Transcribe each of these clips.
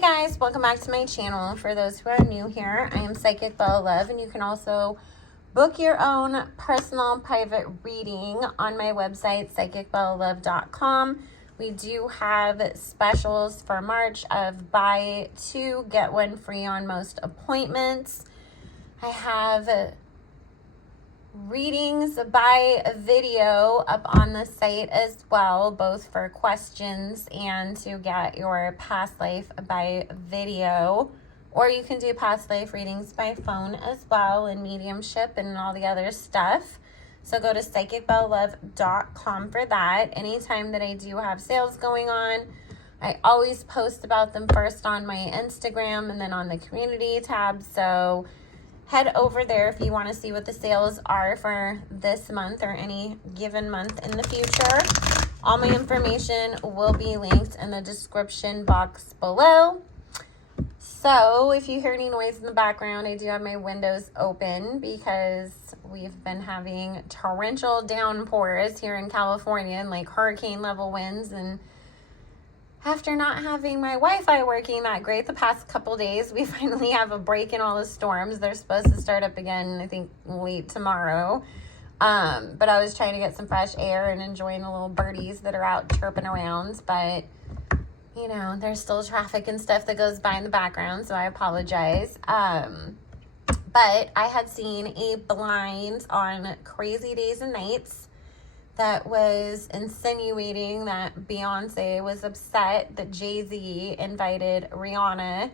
Hey guys, welcome back to my channel. For those who are new here, I am Psychic Bella Love, and you can also book your own personal private reading on my website, psychicbellalove.com. We do have specials for March of buy two, get one free on most appointments. I have readings by video up on the site as well, both for questions and to get your past life by video, or you can do past life readings by phone as well, and mediumship and all the other stuff. So go to psychicbellalove.com for that. Anytime that I do have sales going on, I always post about them first on my Instagram and then on the community tab. So head over there if you want to see what the sales are for this month or any given month in the future. All my information will be linked in the description box below. So if you hear any noise in the background, I do have my windows open because we've been having torrential downpours here in California and like hurricane level winds, and after not having my Wi-Fi working that great the past couple days, we finally have a break in all the storms. They're supposed to start up again, I think, late tomorrow. But I was trying to get some fresh air and enjoying the little birdies that are out chirping around. But, you know, there's still traffic and stuff that goes by in the background, so I apologize. But I had seen a blind on Crazy Days and Nights that was insinuating that Beyonce was upset that Jay-Z invited Rihanna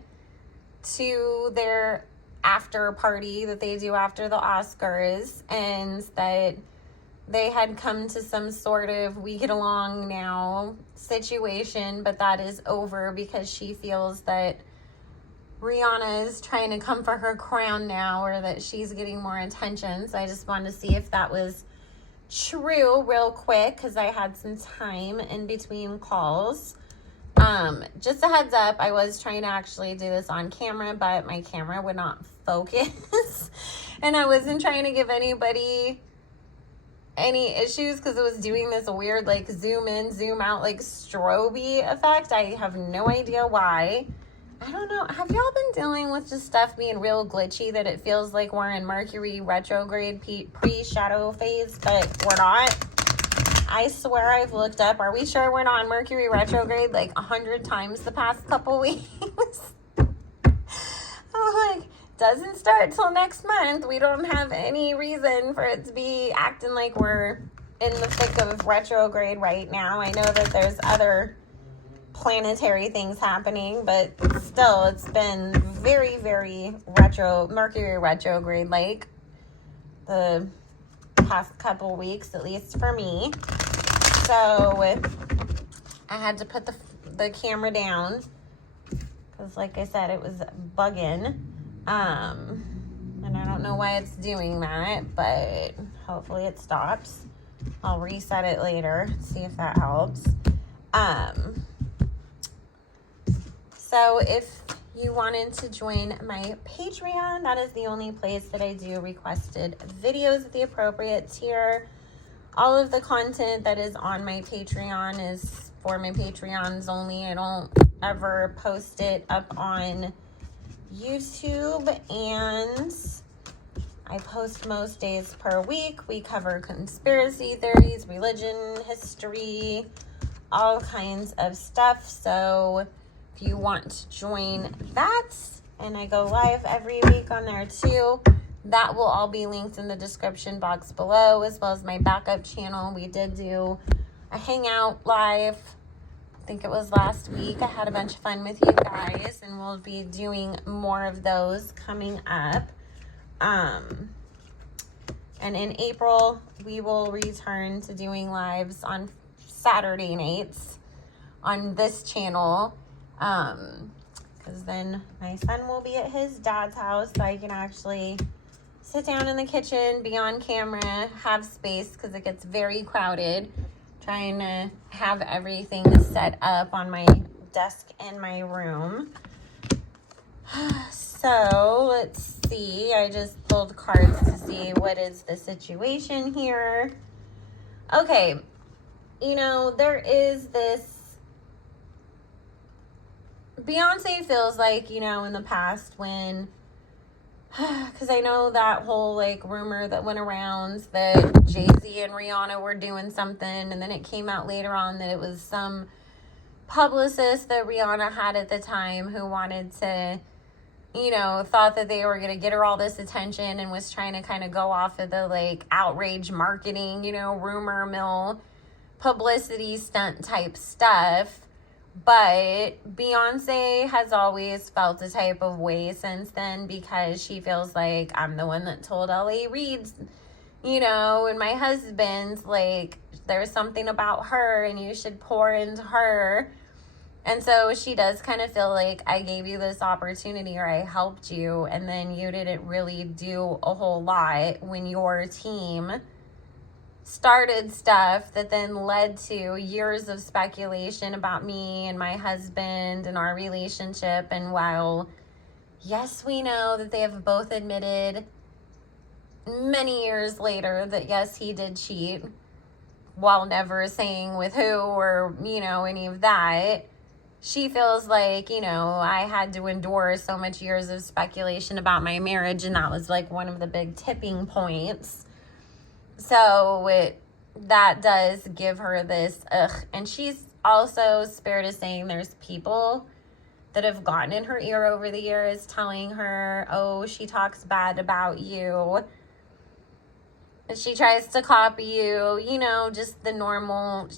to their after party that they do after the Oscars, and that they had come to some sort of we get along now situation, but that is over because she feels that Rihanna is trying to come for her crown now, or that she's getting more attention. So I just wanted to see if that was true real quick because I had some time in between calls. Just a heads up, I was trying to actually do this on camera, but my camera would not focus and I wasn't trying to give anybody any issues because it was doing this weird like zoom in zoom out like strobe effect. I have no idea why. I don't know. Have y'all been dealing with just stuff being real glitchy that it feels like we're in Mercury retrograde pre-shadow phase, but we're not? I swear I've looked up. Are we sure we're not in Mercury retrograde like 100 times the past couple weeks? I'm like, doesn't start till next month. We don't have any reason for it to be acting like we're in the thick of retrograde right now. I know that there's other planetary things happening, but still it's been very, very Mercury retrograde like the past couple weeks, at least for me. So I had to put the camera down because like I said, it was bugging, and I don't know why it's doing that, but hopefully it stops. I'll reset it later, see if that helps. So if you wanted to join my Patreon, that is the only place that I do requested videos at the appropriate tier. All of the content that is on my Patreon is for my Patreons only. I don't ever post it up on YouTube, and I post most days per week. We cover conspiracy theories, religion, history, all kinds of stuff. So if you want to join that, and I go live every week on there too, that will all be linked in the description box below, as well as my backup channel. We did do a hangout live, I think it was last week. I had a bunch of fun with you guys, and we'll be doing more of those coming up. And in April, we will return to doing lives on Saturday nights on this channel. Because then my son will be at his dad's house, so I can actually sit down in the kitchen, be on camera, have space, because it gets very crowded trying to have everything set up on my desk in my room. So let's see, I just pulled cards to see what is the situation here. Okay, you know, there is this Beyonce feels like, you know, in the past when, because I know that whole like rumor that went around that Jay-Z and Rihanna were doing something, and then it came out later on that it was some publicist that Rihanna had at the time who wanted to, you know, thought that they were going to get her all this attention and was trying to kind of go off of the like outrage marketing, you know, rumor mill publicity stunt type stuff. But Beyonce has always felt a type of way since then because she feels like I'm the one that told L.A. Reid, you know, and my husband's like, there's something about her and you should pour into her. And so she does kind of feel like I gave you this opportunity or I helped you, and then you didn't really do a whole lot when your team started stuff that then led to years of speculation about me and my husband and our relationship. And while, yes, we know that they have both admitted many years later that, yes, he did cheat, while never saying with who or, you know, any of that, she feels like, you know, I had to endure so much years of speculation about my marriage, and that was like one of the big tipping points. So that does give her this ugh. And she's also spared us saying there's people that have gotten in her ear over the years telling her, oh, she talks bad about you. She tries to copy you, you know, just the normal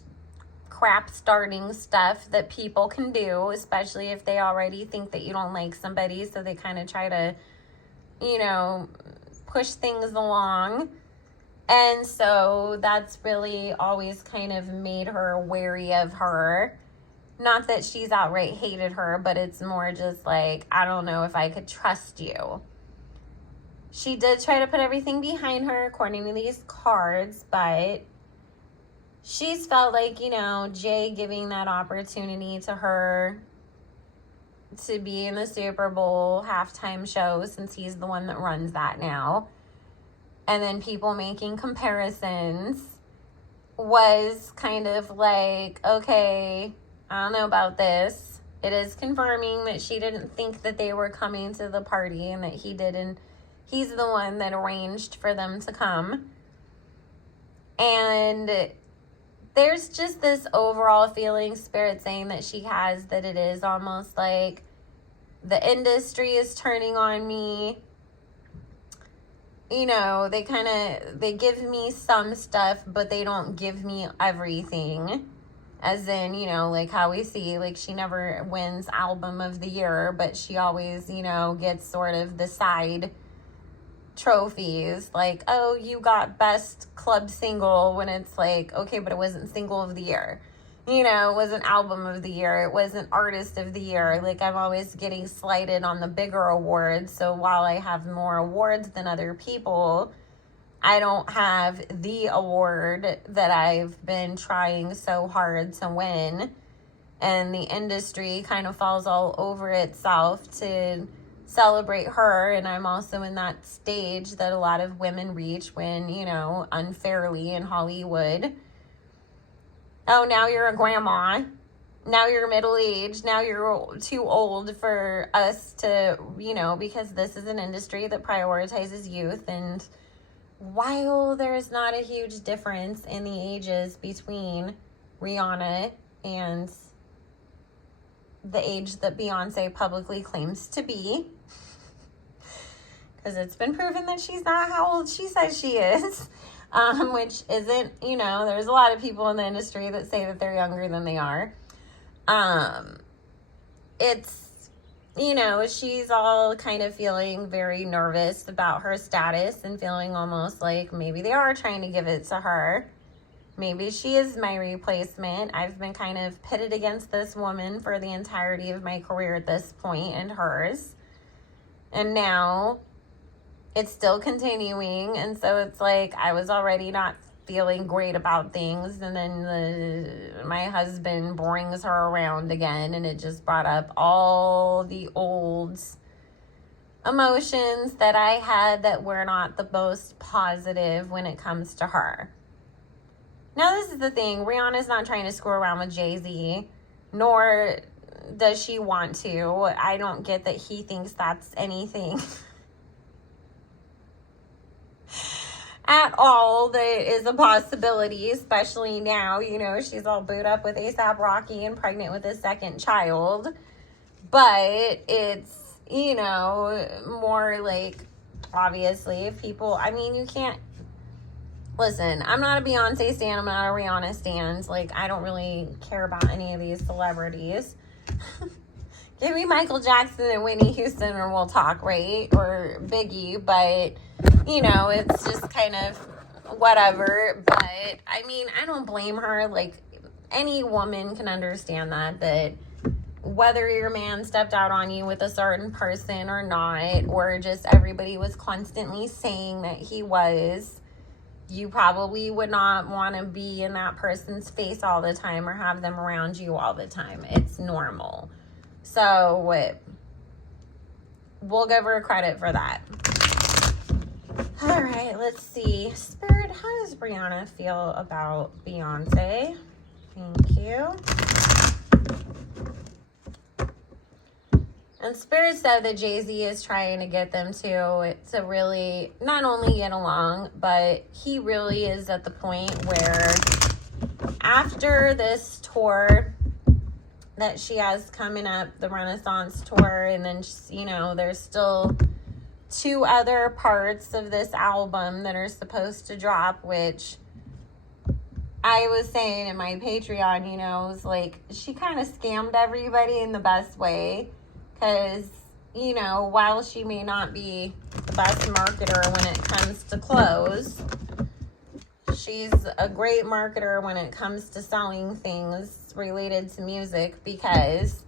crap starting stuff that people can do, especially if they already think that you don't like somebody. So they kind of try to, you know, push things along. And so that's really always kind of made her wary of her. Not that she's outright hated her, but it's more just like, I don't know if I could trust you. She did try to put everything behind her according to these cards, but she's felt like, you know, Jay giving that opportunity to her to be in the Super Bowl halftime show, since he's the one that runs that now, and then people making comparisons, was kind of like, okay, I don't know about this. It is confirming that she didn't think that they were coming to the party and that he didn't. He's the one that arranged for them to come. And there's just this overall feeling, Spirit saying that she has, that it is almost like the industry is turning on me. You know, they give me some stuff, but they don't give me everything. As in, you know, like how we see, like she never wins album of the year, but she always, you know, gets sort of the side trophies. Like, oh, you got best club single, when it's like, okay, but it wasn't single of the year. You know, it wasn't album of the year. It wasn't artist of the year. Like, I'm always getting slighted on the bigger awards. So while I have more awards than other people, I don't have the award that I've been trying so hard to win. And the industry kind of falls all over itself to celebrate her. And I'm also in that stage that a lot of women reach when, you know, unfairly in Hollywood, oh, now you're a grandma, now you're middle-aged, now you're too old for us to, you know, because this is an industry that prioritizes youth. And while there's not a huge difference in the ages between Rihanna and the age that Beyonce publicly claims to be, because it's been proven that she's not how old she says she is, which isn't, you know, there's a lot of people in the industry that say that they're younger than they are. It's, you know, she's all kind of feeling very nervous about her status and feeling almost like maybe they are trying to give it to her. Maybe she is my replacement. I've been kind of pitted against this woman for the entirety of my career at this point, and hers. And now it's still continuing. And so it's like I was already not feeling great about things. And then my husband brings her around again. And it just brought up all the old emotions that I had that were not the most positive when it comes to her. Now, this is the thing. Rihanna's not trying to screw around with Jay-Z, nor does she want to? I don't get that he thinks that's anything at all that is a possibility, especially now, you know, she's all booed up with A$AP Rocky and pregnant with his second child. But it's, you know, more like, obviously, if people, I mean, you can't, listen, I'm not a Beyonce stan, I'm not a Rihanna stan. Like, I don't really care about any of these celebrities. Give me Michael Jackson and Whitney Houston and we'll talk, right? Or Biggie, but, you know, it's just kind of whatever. But, I mean, I don't blame her. Like, any woman can understand that whether your man stepped out on you with a certain person or not, or just everybody was constantly saying that he was, you probably would not want to be in that person's face all the time or have them around you all the time. It's normal. So we'll give her credit for that. All right, let's see. Spirit, how does Rihanna feel about Beyonce? Thank you. And Spirit said that Jay-Z is trying to get them to really not only get along, but he really is at the point where after this tour that she has coming up, the Renaissance tour, and then, you know, there's still 2 other parts of this album that are supposed to drop, which I was saying in my Patreon, you know, it was like she kind of scammed everybody in the best way. Because, you know, while she may not be the best marketer when it comes to clothes, she's a great marketer when it comes to selling things related to music, because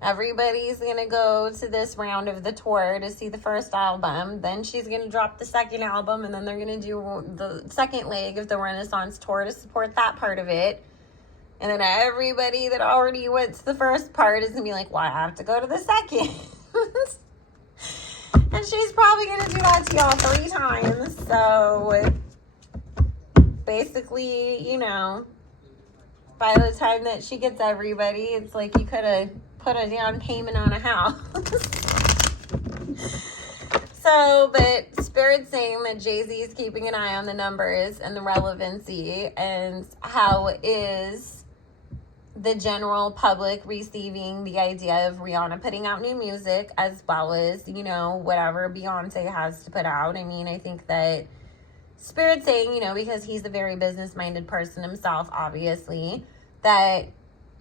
everybody's going to go to this round of the tour to see the first album. Then she's going to drop the second album, and then they're going to do the second leg of the Renaissance tour to support that part of it. And then everybody that already went to the first part is going to be like, well, I have to go to the second. And she's probably going to do that to y'all 3 times. So basically, you know, by the time that she gets everybody, it's like you could have put a down payment on a house. So, but Spirit's saying that Jay-Z is keeping an eye on the numbers and the relevancy, and how is the general public receiving the idea of Rihanna putting out new music, as well as, you know, whatever Beyonce has to put out. I mean, I think that Spirit's saying, you know, because he's a very business-minded person himself, obviously, that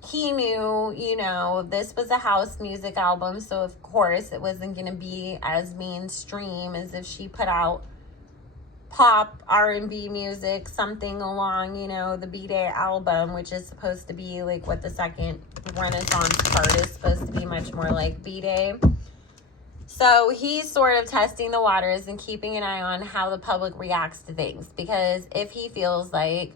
he knew, you know, this was a house music album, so of course it wasn't going to be as mainstream as if she put out pop, R&B music, something along, you know, the B-Day album, which is supposed to be like what the second Renaissance part is supposed to be, much more like B-Day. So he's sort of testing the waters and keeping an eye on how the public reacts to things, because if he feels like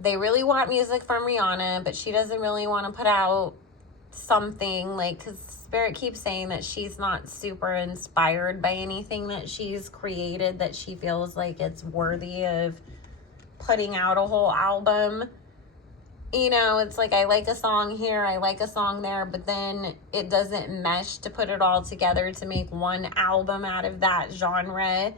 they really want music from Rihanna, but she doesn't really want to put out something, like, because Spirit keeps saying that she's not super inspired by anything that she's created, that she feels like it's worthy of putting out a whole album. You know, it's like, I like a song here, I like a song there, but then it doesn't mesh to put it all together to make one album out of that genre.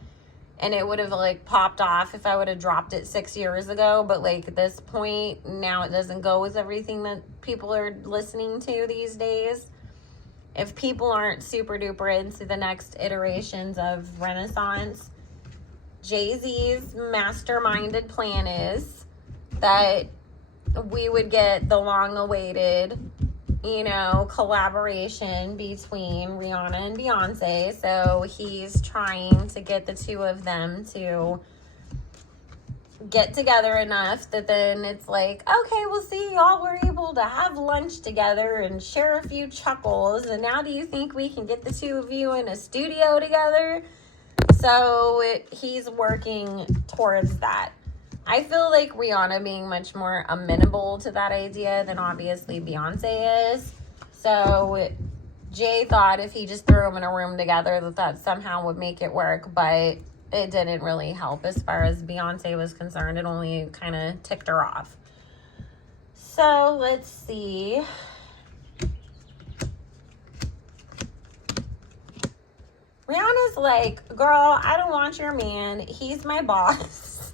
And it would have, like, popped off if I would have dropped it 6 years ago. But, like, at this point, now it doesn't go with everything that people are listening to these days. If people aren't super duper into the next iterations of Renaissance, Jay-Z's masterminded plan is that we would get the long-awaited, you know, collaboration between Rihanna and Beyonce. So he's trying to get the 2 of them to get together enough that then it's like, okay, we'll see, y'all were able to have lunch together and share a few chuckles, and now do you think we can get the 2 of you in a studio together? So he's working towards that. I feel like Rihanna being much more amenable to that idea than obviously Beyonce is. So Jay thought if he just threw them in a room together that somehow would make it work, but it didn't really help as far as Beyonce was concerned. It only kind of ticked her off. So let's see. just like, girl, I don't want your man. He's my boss.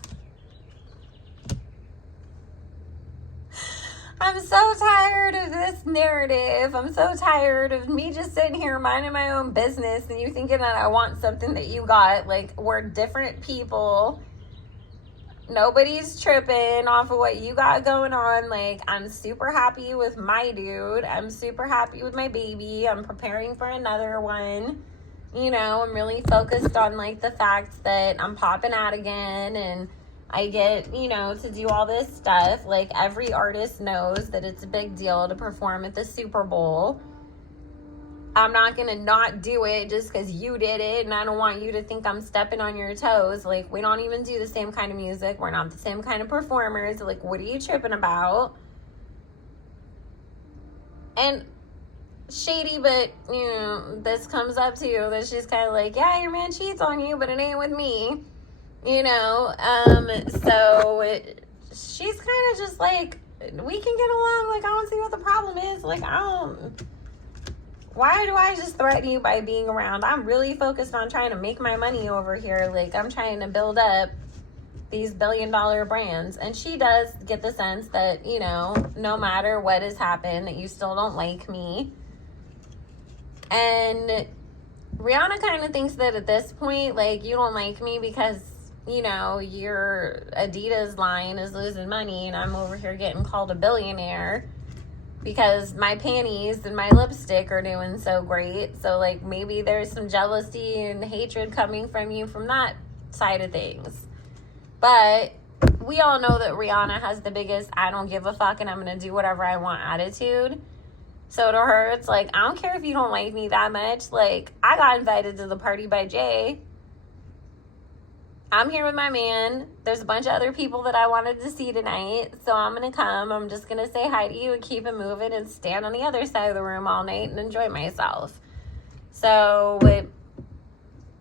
I'm so tired of this narrative. I'm so tired of me just sitting here minding my own business and you thinking that I want something that you got. Like, we're different people. Nobody's tripping off of what you got going on. Like, I'm super happy with my dude. I'm super happy with my baby. I'm preparing for another one. You know, I'm really focused on, like, the fact that I'm popping out again and I get, you know, to do all this stuff. Like, every artist knows that it's a big deal to perform at the Super Bowl. I'm not going to not do it just because you did it, and I don't want you to think I'm stepping on your toes. Like, we don't even do the same kind of music. We're not the same kind of performers. Like, what are you tripping about? And shady, but, you know, this comes up too, that she's kind of like, yeah, your man cheats on you, but it ain't with me. You know, so she's kind of just like, we can get along. Like, I don't see what the problem is. Like, why do I just threaten you by being around? I'm really focused on trying to make my money over here. Like, I'm trying to build up these billion-dollar brands. And she does get the sense that, you know, no matter what has happened, that you still don't like me. And Rihanna kind of thinks that at this point, like, you don't like me because, you know, your Adidas line is losing money and I'm over here getting called a billionaire because my panties and my lipstick are doing so great. So, like, maybe there's some jealousy and hatred coming from you from that side of things. But we all know that Rihanna has the biggest I don't give a fuck and I'm going to do whatever I want attitude. So to her, it's like, I don't care if you don't like me that much. Like, I got invited to the party by Jay. I'm here with my man. There's a bunch of other people that I wanted to see tonight. So I'm going to come. I'm just going to say hi to you and keep it moving and stand on the other side of the room all night and enjoy myself. So,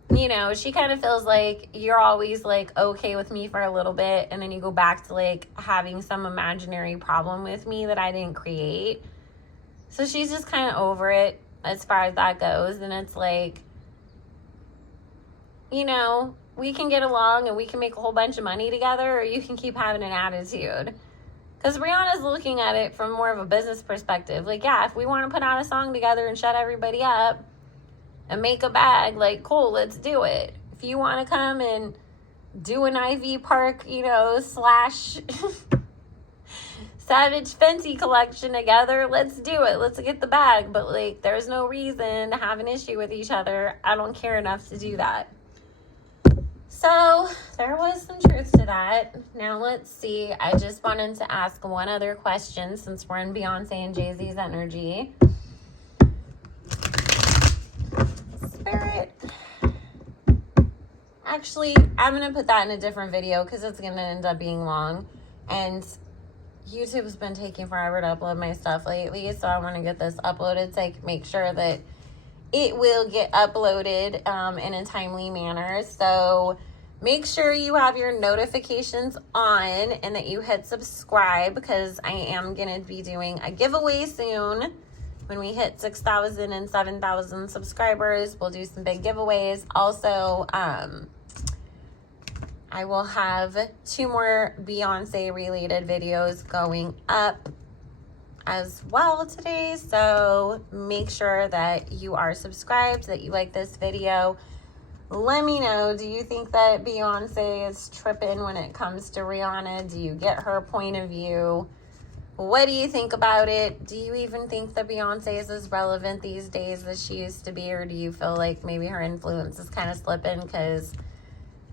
you know, she kind of feels like you're always, like, okay with me for a little bit. And then you go back to, like, having some imaginary problem with me that I didn't create. So she's just kind of over it as far as that goes. And it's like, you know, we can get along and we can make a whole bunch of money together, or you can keep having an attitude. Because Rihanna's looking at it from more of a business perspective. Like, yeah, if we want to put out a song together and shut everybody up and make a bag, like, cool, let's do it. If you want to come and do an Ivy Park, you know, / Savage Fenty collection together, let's do it. Let's get the bag. But, like, there's no reason to have an issue with each other. I don't care enough to do that. So there was some truth to that. Now let's see. I just wanted to ask one other question since we're in Beyonce and Jay-Z's energy. Spirit. Actually, I'm going to put that in a different video because it's going to end up being long. And YouTube's been taking forever to upload my stuff lately. So I want to get this uploaded so I can make sure that it will get uploaded in a timely manner. So make sure you have your notifications on and that you hit subscribe, because I am going to be doing a giveaway soon. When we hit 6,000 and 7,000 subscribers, we'll do some big giveaways. Also, I will have 2 more Beyonce related videos going up as well today. So make sure that you are subscribed, that you like this video. Let me know, do you think that Beyonce is tripping when it comes to Rihanna? Do you get her point of view? What do you think about it? Do you even think that Beyonce is as relevant these days as she used to be? Or do you feel like maybe her influence is kind of slipping? Because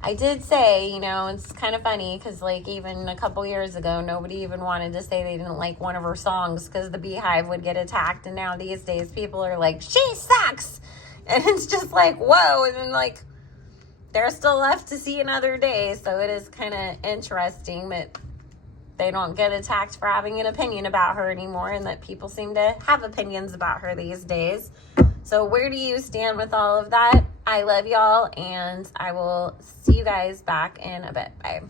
I did say, you know, it's kind of funny because, like, even a couple years ago, nobody even wanted to say they didn't like one of her songs because the Beehive would get attacked. And now these days, people are like, she sucks! And it's just like, whoa. And then, like, they're still left to see another day. So it is kind of interesting that they don't get attacked for having an opinion about her anymore, and that people seem to have opinions about her these days. So where do you stand with all of that? I love y'all, and I will see you guys back in a bit. Bye.